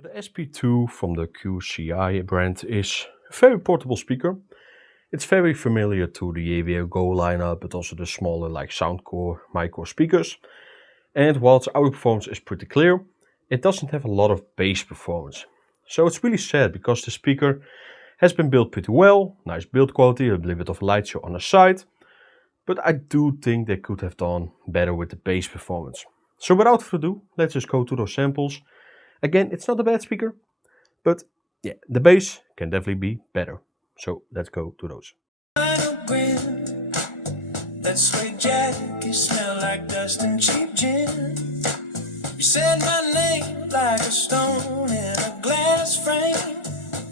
The SP2 from the QCY brand is a very portable speaker. It's very familiar to the AVO Go lineup, but also the smaller like Soundcore micro speakers. And while its audio performance is pretty clear, it doesn't have a lot of bass performance. So it's really sad because the speaker has been built pretty well, nice build quality, a little bit of light show on the side. But I do think they could have done better with the bass performance. So without further ado, let's just go to those samples. Again, it's not a bad speaker, but yeah, the bass can definitely be better. So let's go to those. That sweet jacket smell like dust and cheap gin. You said my name like a stone in a glass frame.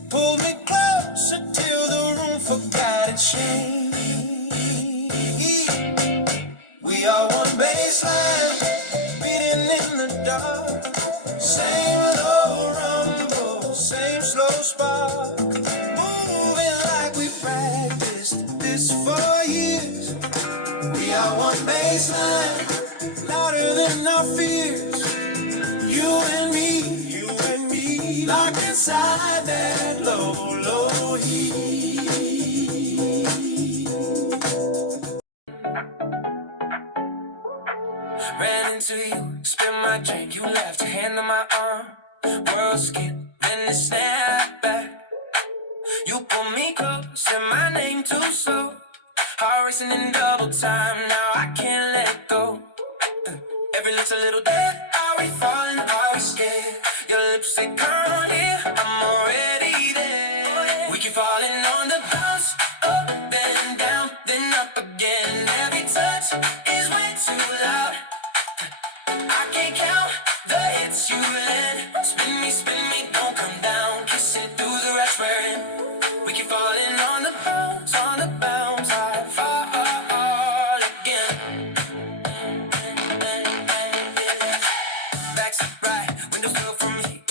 Pulled me closer till the room forgot its shame. We are one baseline, beating in the dark. Same low rumble, same slow spark. Moving like we practiced this for years. We are one baseline, louder than our fears. You and me, locked inside that low, low heat. Ran into you, spilled my drink, you left your hand on my arm. World skip, then it snapped back. You pulled me close, said my name too slow. Heart racing in double time, now I can't let go. Every lips a little dead, are we falling, are we scared? Your lips say come here, I'm already there. We keep falling on the bounce, up, then down, then up again. Every touch is way too loud. I can't count the hits you land. Spin me, don't come down. Kissing through the rush we're in. We keep falling on the bounce, I fall again. Back's right, windows still from me.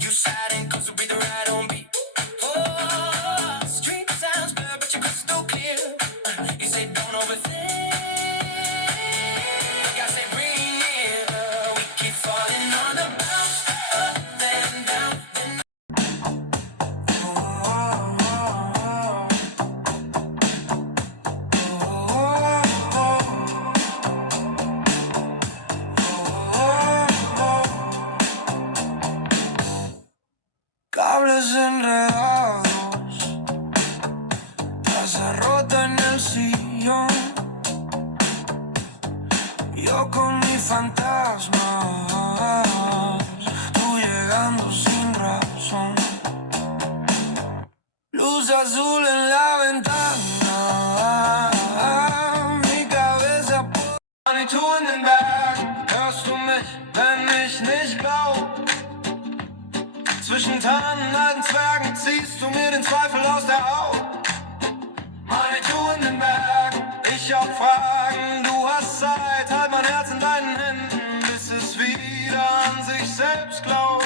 You sliding close to breathe the right on beat. Oh, street sounds blurred, but your crystal clear. You say don't overthink. I say bring it. We keep falling on the bounce, up then down, then. Cables enredados, taza rota en el sillón. Yo con mis fantasmas, tú llegando sin razón. Luz azul en la ventana, mi cabeza por Manitou in den Bergen. Hörst du mich, wenn ich nicht glaub? Zwischen Tannen, alten Zwergen ziehst du mir den Zweifel aus der Haut. Manitou in den Bergen, ich hab Fragen, du hast Zeit, halt mein Herz in deinen Händen, bis es wieder an sich selbst glaubt.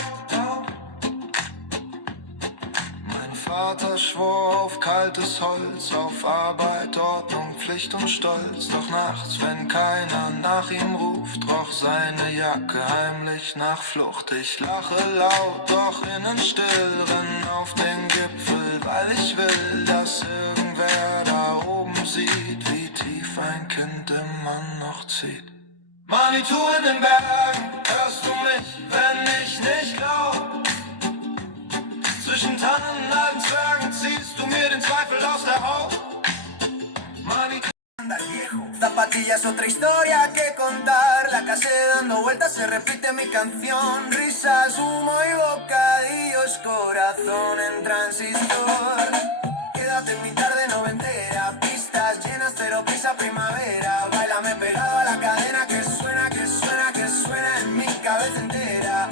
Mein Vater schwor auf kaltes Holz, auf Arbeit, Ordnung, Pflicht und Stolz. Doch nachts, wenn keiner nach ihm ruft, roch seine Jacke heimlich nach Flucht. Ich lache laut, doch innen still, renn auf den Gipfel, weil ich will, dass irgendwer da oben sieht, wie tief ein Kind im Mann noch zieht. Manitou in den Bergen, hörst du mich, wenn ich nicht glaub? Zwischen Tannen, alten Zwergen ziehst du mir den Zweifel aus der Haut. Zapatillas, otra historia que contar. La calle dando vueltas, se repite mi canción. Risas, humo y bocadillos, corazón en transistor. Quédate en mi tarde noventera, pistas llenas pero prisa primavera. Báilame pegado a la cadena que suena, que suena, que suena en mi cabeza entera.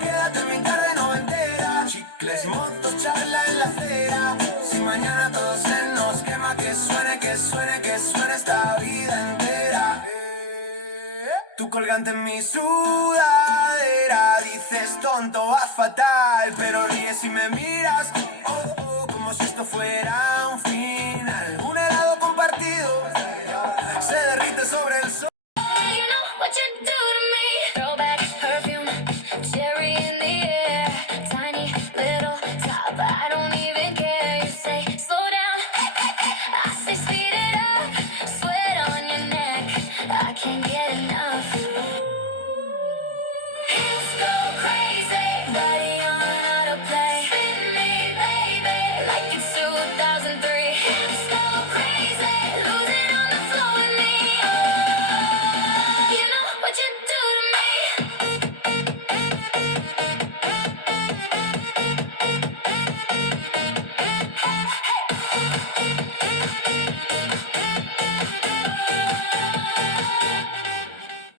Quédate en mi tarde noventera, chicles, motos, charla en la acera. Si mañana todo se nos quema, que suene, que suene, que suene esta vida entera. Tu colgante en mi sudadera, dices tonto, va fatal, pero ríes y me miras, oh, oh, como si esto fuera